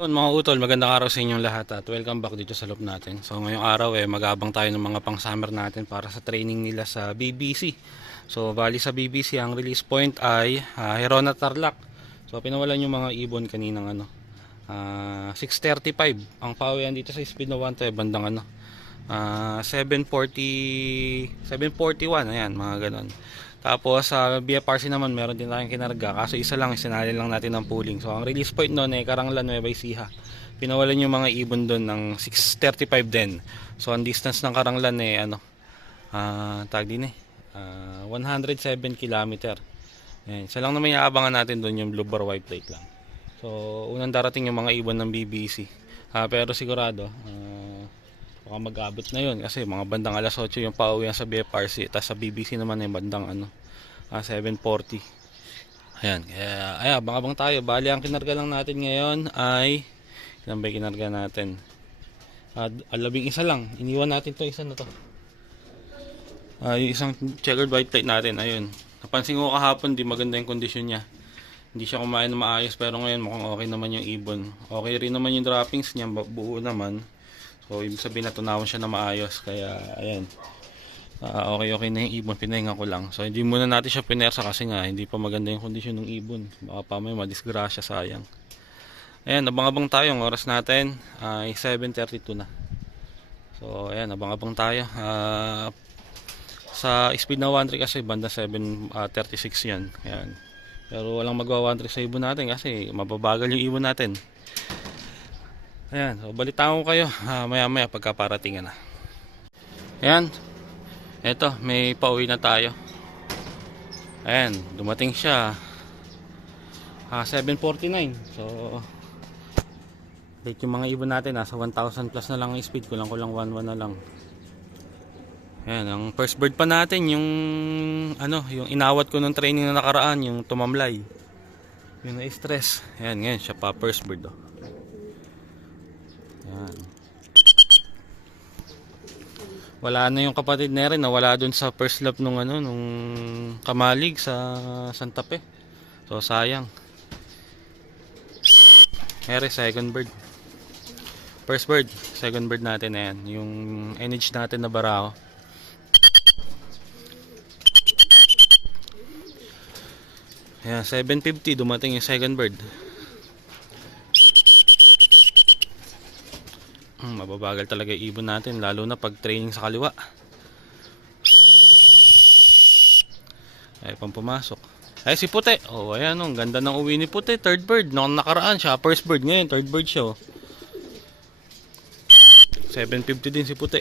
Mga utol, magandang araw sa inyong lahat at welcome back dito sa loop natin. So ngayong araw mag-aabang tayo ng mga pang summer natin para sa training nila sa BBC. So bali sa BBC ang release point ay Herona Tarlac. So pinawalan yung mga ibon kaninang 6:35 ang pauwian dito sa speed na 1 bandang 7:40 7:41 ayan mga ganon. Tapos sa BFRC naman meron din tayong kinarga kaso isa lang isinali lang natin ng pooling. So ang release point noon Karanglan Nueva Ecija. Pinawalan yung mga ibon doon ng 6:35 din. So ang distance ng Karanglan tag din 107 kilometer. Ayan, isa lang naman iaabangan natin doon yung blue bar white plate lang. So unang darating yung mga ibon ng BBC. Pero sigurado baka mag-abot na yun kasi mga bandang alas 8 yung pauwian sa BFRC tapos sa BBC naman yung bandang 7:40. Ayan, kaya abang-abang tayo. Bali ang kinarga lang natin ngayon ay ilan ba kinarga natin? 11 lang. Iniwan natin to isa na to. Yung isang checkered white plate natin, ayun. Napansin ko kahapon di maganda yung kondisyon niya. Hindi siya kumain na maayos pero ngayon mukhang okay naman yung ibon. Okay rin naman yung droppings niya, buo naman. So ibig sabihin natunawan siya na maayos kaya ayan. Okay na yung ibon, pinahinga ko lang. So hindi muna natin siya pinersa kasi nga hindi pa maganda yung kondisyon ng ibon. Baka pa may madisgrasya, sayang. Ayan, abang-abang tayo. Ang oras natin ay 7:32 na. So ayan, abang-abang tayo. Sa speed na 1-3 kasi banda 7:36 yan. Ayan. Pero walang magwa 1-3 sa ibon natin kasi mababagal yung ibon natin. Ayan, so balitaan ko kayo maya-maya pagkaparatingan na. Ayan, eto may pauwi na tayo. Ayan, dumating siya 7:49. So late yung mga ibon natin, nasa 1,000 plus na lang ang speed, kulang 1-1 na lang. Ayan, ang first bird pa natin yung yung inawat ko nung training na nakaraan, yung tumamlay, yung na-stress. Ayan, ngayon siya pa first bird Ayan. Wala na yung kapatid na rin, nawala dun sa first lap nung nung kamalig sa Santa Fe. So sayang. Here second bird. First bird, second bird natin ayan, yung NH natin na Barao. Ayan, 7:50 dumating yung second bird. Mababagal talaga yung ibon natin lalo na pag training sa kaliwa. Ay pang pumasok. Ay si Puti. Oh ayan ang ganda ng uwi ni Puti. Third bird. Nung nakaraan siya first bird, ngayon third bird siya 7:50 din si Puti.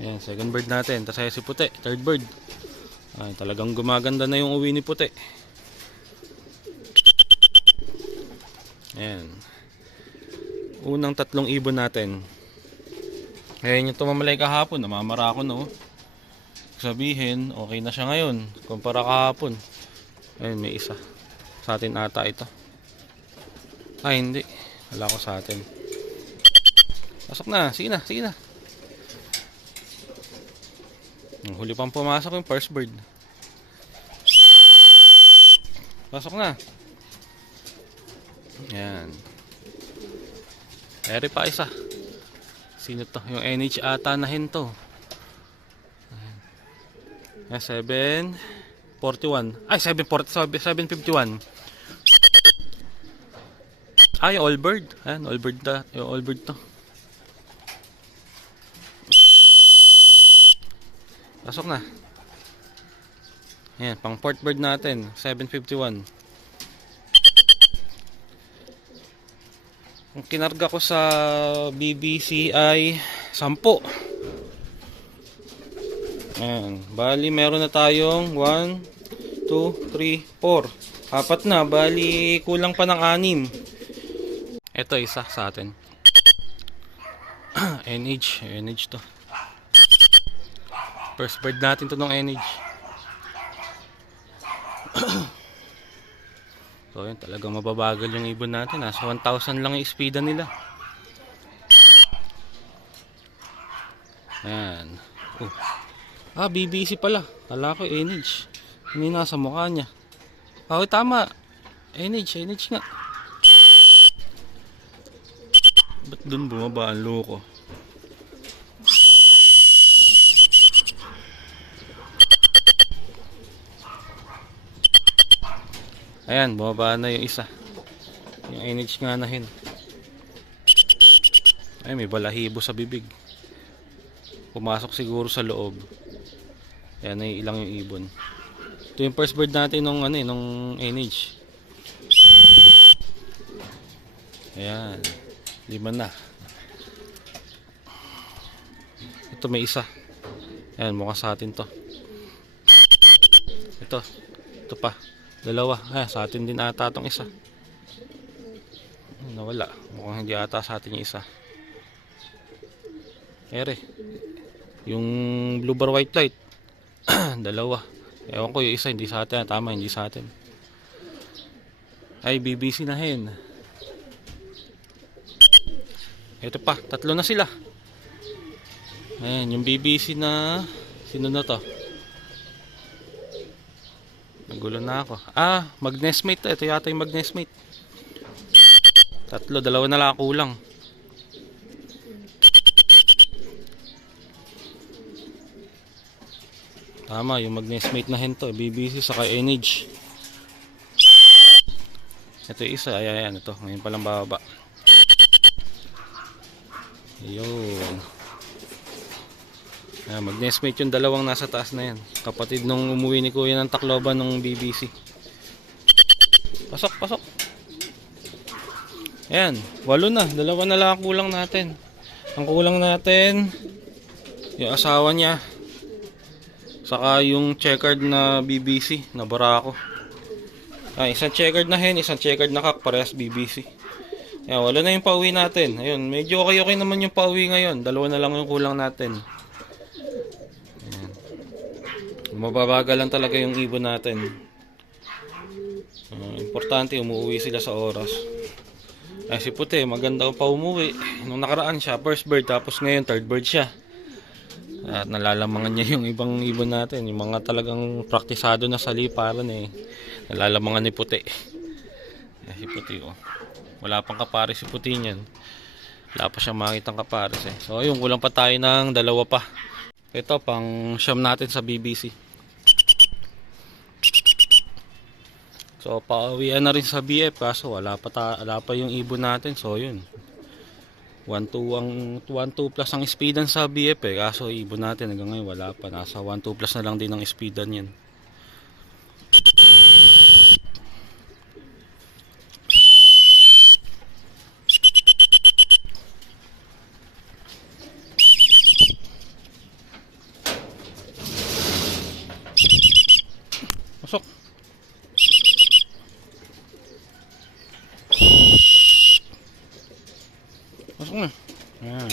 Ayan second bird natin. Tapos si Puti third bird. Ay talagang gumaganda na yung uwi ni Puti. Ayan. Unang tatlong ibon natin. Ngayon yung tumamalay kahapon, namamara ako sabihin, okay na siya ngayon kumpara kahapon. Ayun, may isa. Sa atin ata ito. Ay, hindi. Wala ko sa atin. Pasok na. Sige na, sige na. Huli pang pumasok yung first bird. Pasok na. Yan. Eri pa isa. Sino to? Yung NH ata na hinto. 7:41. Ay 7:51. Ay all bird. Ayan, all bird ta. Yung all bird to. Pasok na. Ayan, pang fourth bird natin, 7:51. Ang kinarga ko sa BBC ay 10. Ayan. Bali meron na tayong 1, 2, 3, 4. Apat na. Bali kulang pa ng 6. Ito isa sa atin. NH to. First bird natin to ng NH. So yun, talagang mababagal yung ibon natin. Nasa 1,000 lang yung speeda nila. Ayan. BBC pala. Kala ko NH. Hindi nasa mukha niya. Okay, tama. NH nga. Doon bumaba ang loko. Ayan, bumaba na yung isa. Yung NH nga na hin. Ay, may balahibo sa bibig. Pumasok siguro sa loob. Ayan, naiilang yung ibon. Ito yung first bird natin nung nung NH. Ayan, 5 na. Ito may isa. Ayan, mukhang sa atin to. Ito pa. 2. Sa atin din ata itong isa. Nawala. Mukhang hindi ata sa atin yung isa. Ere. Yung blue bar white light. 2. Ewan ko yung isa hindi sa atin. Tama, hindi sa atin. Ay, BBC na hen. Ito pa. 3 na sila. Ayan, yung BBC na... Sino na to? Nagulo na ako. Mag-nestmate to. Ito yata yung mag-nestmate. 3, 2 na lang kulang. Tama, yung mag-nestmate na hen to. BBC saka NH. Ito yung isa. Ayan, ito. Ngayon palang bababa. Ayun. Mag-nestmate yung 2 nasa taas na yan. Kapatid nung umuwi ni Kuya ng Tacloban ng BBC. Pasok. Ayan, 8 na. 2 na lang kulang natin. Ang kulang natin, yung asawa niya. Saka yung checkered na BBC na barako. Isang checkered na hen, isang checkered na kak, parehas BBC. Ayan, 8 na yung pauwi natin. Ayun, medyo okay naman yung pauwi ngayon. 2 na lang yung kulang natin. Mababagal lang talaga yung ibon natin. Importante umuwi sila sa oras. Si Puti maganda pa umuwi. Nung nakaraan siya first bird, tapos ngayon third bird siya. At nalalamangan niya yung ibang ibon natin, yung mga talagang praktisado na sa liparan nalalamangan ni Puti. Si Puti wala pang kapares si Puti niyan. Wala pa siya makitang kapares So ayun, kulang pa tayo ng 2 pa. Ito pang siyam natin sa BBC. So pauwian na rin sa BF kaso wala pa yung ibon natin. So yun. 1-2 plus ang speedan sa BF kaso ibon natin hanggang ngayon wala pa. Nasa 1-2 plus na lang din ang speedan yan. Pasok. Pasok na. Ayan.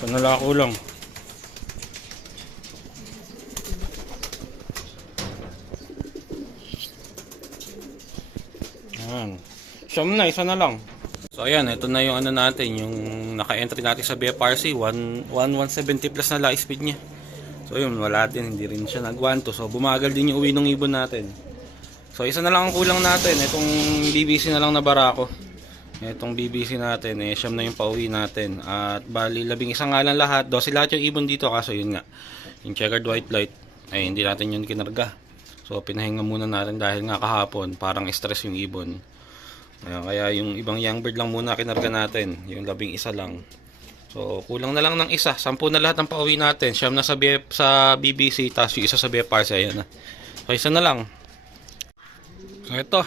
Panalako lang. Ayan. Siyam na, isa na lang. So ayan, ito na yung natin, yung naka-entry natin sa BFRC, 170 plus na light speed niya. So yun, wala din, hindi rin siya nag-1-2. So bumagal din yung uwi ng ibon natin. So isa na lang ang kulang natin, itong BBC na lang na barako. Itong BBC natin, siyam na yung pauwi natin. At bali, 11 nga lang lahat. 12 lahat yung ibon dito, kaso yun nga. Yung checkered white light, ay hindi natin yun kinarga. So pinahinga muna natin dahil nga kahapon, parang stress yung ibon. Kaya yung ibang young bird lang muna kinarga natin, yung 11 lang. So kulang na lang ng isa, 10 na lahat ng pauwi natin. Siyam na sa BBC, tapos yung isa sa BFRC, ayan na. So isa na lang. So ito,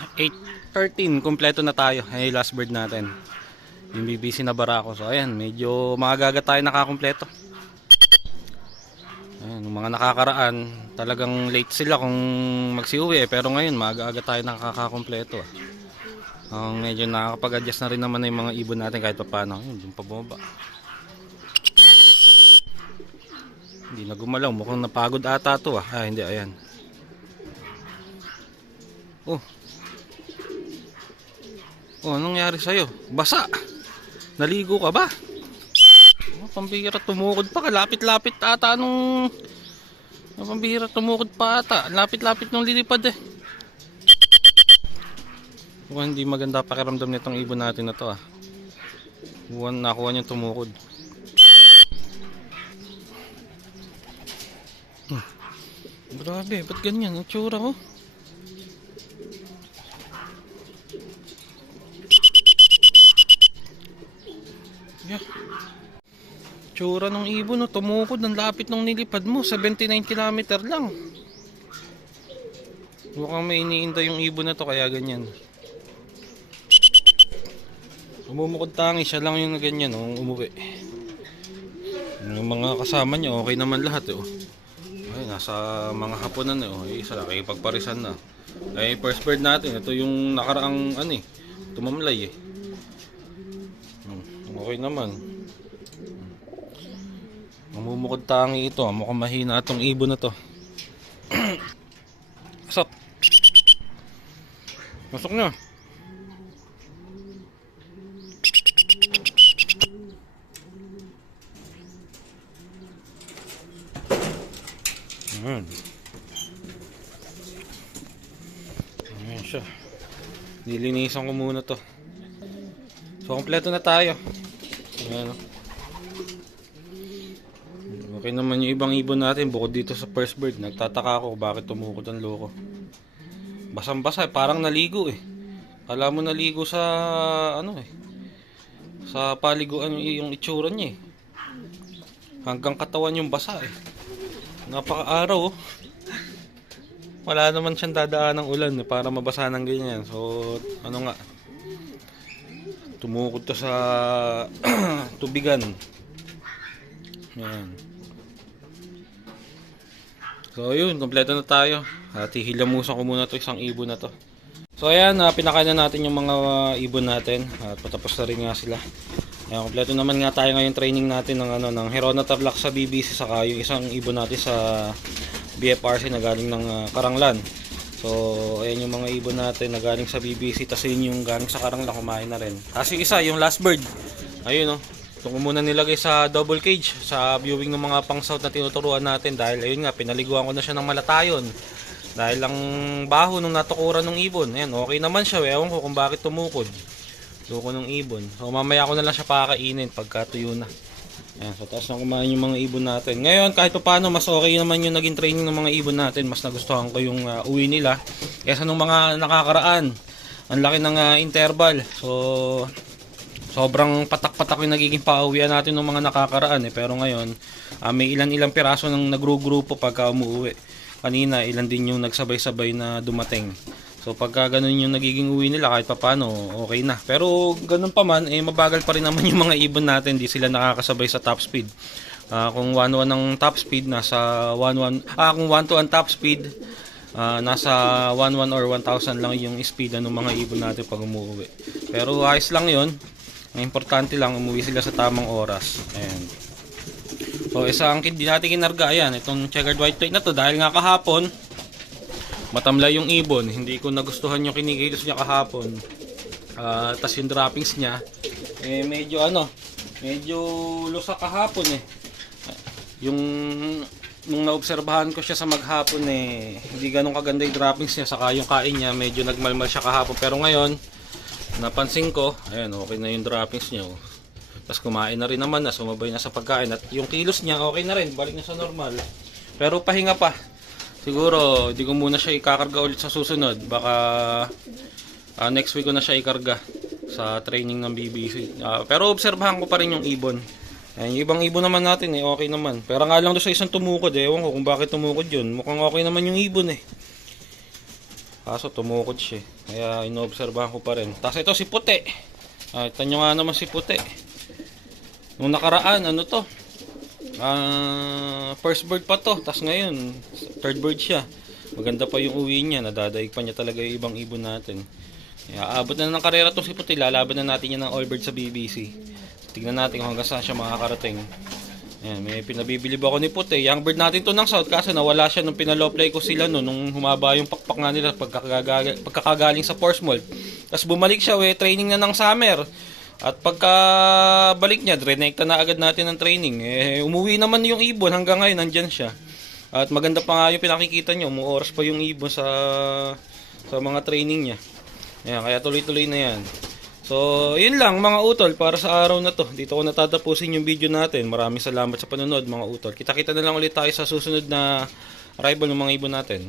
8:13, kompleto na tayo. Ay last bird natin, yung BBC na barako. So ayan, medyo maaga tayo nakakompleto. Ayan, yung mga nakakaraan, talagang late sila kung magsiuwi pero ngayon maaga tayo nakakakompleto. Medyo nakakapag-adjust na rin naman na yung mga ibon natin kahit pa paano. Yung pababa. Hindi na gumalaw. Mukhang napagod ata to hindi, ayan. Anong nangyari sa'yo? Basa! Naligo ka ba? Pambira, tumukod pa. Kalapit-lapit ata nung Ang pambihira, tumukod pa ata. Lapit-lapit nung lilipad eh. Mukhang hindi maganda pakiramdam nitong ibon natin na to ah. Buwan nakuha niyang tumukod. Grabe, ba't ganyan? Ang tsura ko. Yeah. Tsura ng ibon, no? Tumukod ng lapit nung nilipad mo. 79 kilometer lang. Mukhang may iniinda yung ibon na to, kaya ganyan. Umumukod tangi, siya lang yung ganyan, no? Umuwi. Yung mga kasama niya, okay naman lahat, oh. Ay, nasa mga hapunan eh, oh. Isa lang, pagparisan na. Ay, first bird natin, ito yung nakaraang, ano eh, tumamlay eh. Okay naman. Mamumukod tangi ito, mukhang mahina itong ibon na to. Pasok. Pasok na. Ayan. Ayan siya. Nilinisan ko muna to. So, kompleto na tayo. Ayan. Okay naman yung ibang ibon natin bukod dito sa first bird. Nagtataka ako bakit tumukod ang loko. Basang-basa, parang naligo eh. Kala mo naligo sa ano eh. Sa paliguan yung itsura niya eh. Hanggang katawan yung basa eh. Napaka-araw oh. Wala naman siyang dadaan ng ulan eh, para mabasa ng ganyan. So, ano nga. Tumukod to sa tubigan. Yan. So yun, kompleto na tayo. At hihilamusan ko muna to isang ibon na to. So ayan, pinakain na natin yung mga ibon natin. At patapos na rin nga sila. Ayan, kompleto naman nga tayo ngayon training natin ng, ng Herona Tarlac sa BBC. Saka yung isang ibon natin sa BFRC na galing ng Karanglan. So ayan yung mga ibon natin na galing sa BBC. Tapos yun yung galing sa Karanglan, kumain na rin. Kasi isa, yung last bird. Ayun o. Ito ko muna nilagay sa double cage sa viewing ng mga pang-south na tinuturuan natin dahil ayun nga, pinaliguan ko na siya ng malatayon dahil lang baho nung natukuran ng ibon. Ayan, okay naman siya, ewan ko kung bakit tumukod loko ng ibon. So mamaya ko na lang siya pakakainin pagka tuyo na. Ayan, so taas na kumain yung mga ibon natin. Ngayon kahit pa paano, mas okay naman yung naging training ng mga ibon natin. Mas nagustuhan ko yung uwi nila kaysa nung mga nakakaraan. Ang laki ng interval. So sobrang patak-patak yung nagiging pauwian natin ng mga nakakaraan eh. Pero ngayon, may ilan-ilang piraso ng nagro-grupo pagka umuwi. Kanina, ilan din yung nagsabay-sabay na dumating. So pagka ganun yung nagiging uwi nila, kahit pa paano, okay na. Pero ganun pa man, mabagal pa rin naman yung mga ibon natin. Di sila nakakasabay sa top speed. Kung 1-1 ang top speed, nasa 1-1. Kung 1-2 ang top speed, nasa 1-1 or 1,000 lang yung speed ng mga ibon natin pag umuwi. Pero ayos lang yun. Ang importante lang, umuwi sila sa tamang oras. Ayan. So, isang hindi natin kinarga. Ayan, itong checkered white plate na to. Dahil nga kahapon, matamlay yung ibon. Hindi ko nagustuhan yung kinikilos niya kahapon. Tas yung droppings niya, medyo medyo lusa kahapon eh. Yung, nung naobserbahan ko siya sa maghapon hindi ganun kaganda yung droppings niya. Saka yung kain niya, medyo nagmalmal siya kahapon. Pero ngayon, napansin ko, ayan, okay na yung droppings niya. Oh. Tapos kumain na rin naman na, sumabay na sa pagkain. At yung kilos niya, okay na rin, balik na sa normal. Pero pahinga pa. Siguro, hindi ko muna siya ikakarga ulit sa susunod. Baka next week ko na siya ikarga sa training ng BBC. Pero obserbahan ko pa rin yung ibon. Ayan, yung ibang ibon naman natin okay naman. Pero nga lang doon sa isang tumukod, ewan ko kung bakit tumukod yun. Mukhang okay naman yung ibon Kaso tumukod siya. Kaya inoobserbahan ko pa rin. Tapos ito si Puti. Ito nyo nga naman si Puti. Nung nakaraan, ano to? First bird pa to. Tapos ngayon, third bird siya. Maganda pa yung uwi niya. Nadadaig pa niya talaga yung ibang ibon natin. Kaya abot na ng karera to si Puti. Lalaban na natin yan ng all bird sa BBC. Tignan natin kung hanggang saan siya makakarating. Ayan, may pinabibilib ako ni Puti. Young bird natin to ng south kasi nawala siya nung pinaloplay ko sila nung humaba yung pakpak nga nila pagkakagaling sa force mold. Tapos bumalik siya, training na ng summer. At pagkabalik niya, drenekta na agad natin ng training. Umuwi naman yung ibon hanggang ngayon, nandyan siya. At maganda pa nga yung pinakikita nyo, umuoras pa yung ibon sa mga training niya. Ayan, kaya tuloy-tuloy na yan. So, yun lang mga utol para sa araw na to. Dito ko natatapusin yung video natin. Maraming salamat sa panonood mga utol. Kita-kita na lang ulit tayo sa susunod na arrival ng mga ibon natin.